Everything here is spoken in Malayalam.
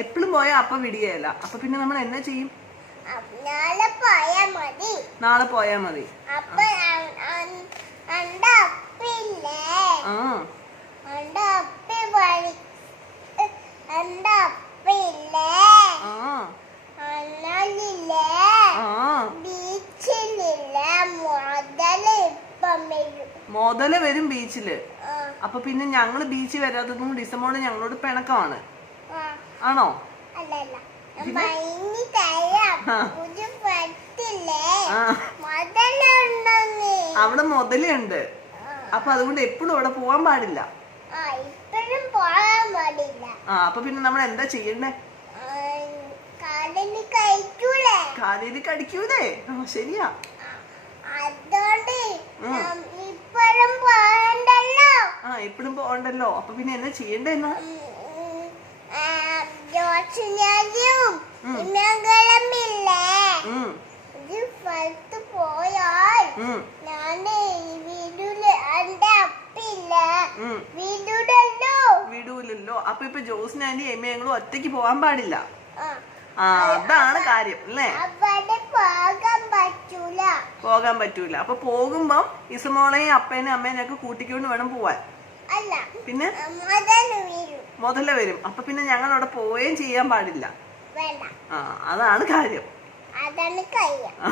എപ്പോഴും പോയാ അപ്പ വിടുകയല്ല അപ്പൊ പിന്നെ നമ്മൾ എന്നാ ചെയ്യും? നാളെ പോയാ മതി. ആ എന്റെ അപ്പി വഴി എന്റെ അപ്പില്ലേ ആ അണ്ണാലില്ലേ ആ ബീച്ചിലില്ലേ മുതൽ ഇപ്പം വരും മുതൽ വരും ബീച്ചിൽ. അപ്പൊ പിന്നെ ഞങ്ങൾ ബീച്ചിൽ വരാത്തതും ഡിസംബറിൽ ഞങ്ങളോട് പിണക്കമാണ്. ആണോ? അവിടെ മുതലുണ്ട്. അപ്പൊ അതുകൊണ്ട് എപ്പോഴും അവിടെ പോവാൻ പാടില്ല. ആ അപ്പൊ പിന്നെ നമ്മൾ എന്താ ചെയ്യണ്ടേ? കടിക്കൂലേ? ശരിയാ. അതുകൊണ്ട് ഇപ്പോഴും ആ എപ്പോഴും പോകണ്ടല്ലോ. അപ്പൊ പിന്നെ എന്നാ ചെയ്യണ്ടേ എന്നാ? ജോസിനും ഉം. ഇന്നകളമില്ലേ ഉം. ഒരു സ്ഥലത്ത് പോയാൽ ഞാൻ വീടിൽ എന്റെ അപ്പില്ല? ഉം. വീടുടല്ലോ വിടൂലല്ലോ. അപ്പൊ ഇപ്പൊ ജോസിന് ആന്റി എമ്മയങ്ങളും ഒറ്റയ്ക്ക് പോവാൻ പാടില്ല. ആ, അതാണ് കാര്യം അല്ലേ? പോകാൻ പറ്റൂല. അപ്പൊ പോകുമ്പം ഇസുമോളെയും അപ്പേനെയും അമ്മേനെ ഒക്കെ കൂട്ടിക്കൊണ്ട് വേണം പോവാൻ. പിന്നെ? മുതൽ വരും. അപ്പൊ പിന്നെ ഞങ്ങൾ അവിടെ പോവുകയും ചെയ്യാൻ പാടില്ല. ആ അതാണ് കാര്യം. അതാണ് കഴിയ ആ.